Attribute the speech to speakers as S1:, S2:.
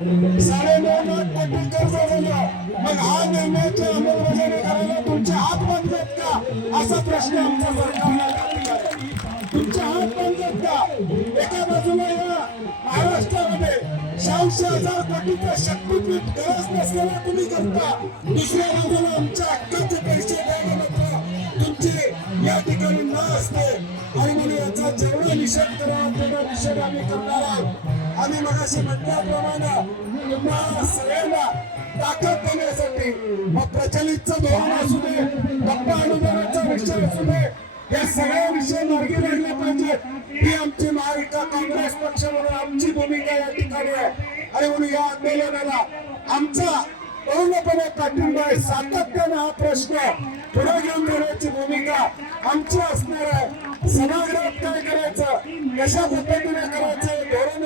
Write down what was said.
S1: साडेनऊ लाख कोटी कर्ज झालं मग हा निर्णयाची अंमलबजावणी करायला तुमचे हात बंद आहेत का? असा प्रश्न आमच्या सरकारला तुमचे हात बंद आहेत का? एका बाजूला या महाराष्ट्रामध्ये शहाऐंशी हजार कोटीचा शक्तीपीठ गरज नसलेला तुम्ही करता. दुसऱ्या बाजूला आमच्या हक्काचे पैसे द्यायला मात्र तुमचे या ठिकाणी न असते. आणि म्हणून याचा जेवढा निषेध करा तेवढा निषेध आम्ही करणार आहोत. आम्ही मगाशी म्हटल्याप्रमाणे तुम्हाला सगळ्यांना ताकद देण्यासाठी मग प्रचलितचं धोरण असू दे गप्पा अनुदानाचा विषय असू दे या सगळ्या विषय मार्गी लागले पाहिजे. ही आमची महाविकास काँग्रेस पक्ष म्हणून आमची भूमिका या ठिकाणी आहे. आणि म्हणून या आंदोलनाला आमचा पूर्णपणे पाठिंबा आहे. सातत्याने हा प्रश्न पुढे घेऊन जाण्याची भूमिका आमची असणार आहे. समाजात काय करायचं? कशा पद्धतीने करायचं?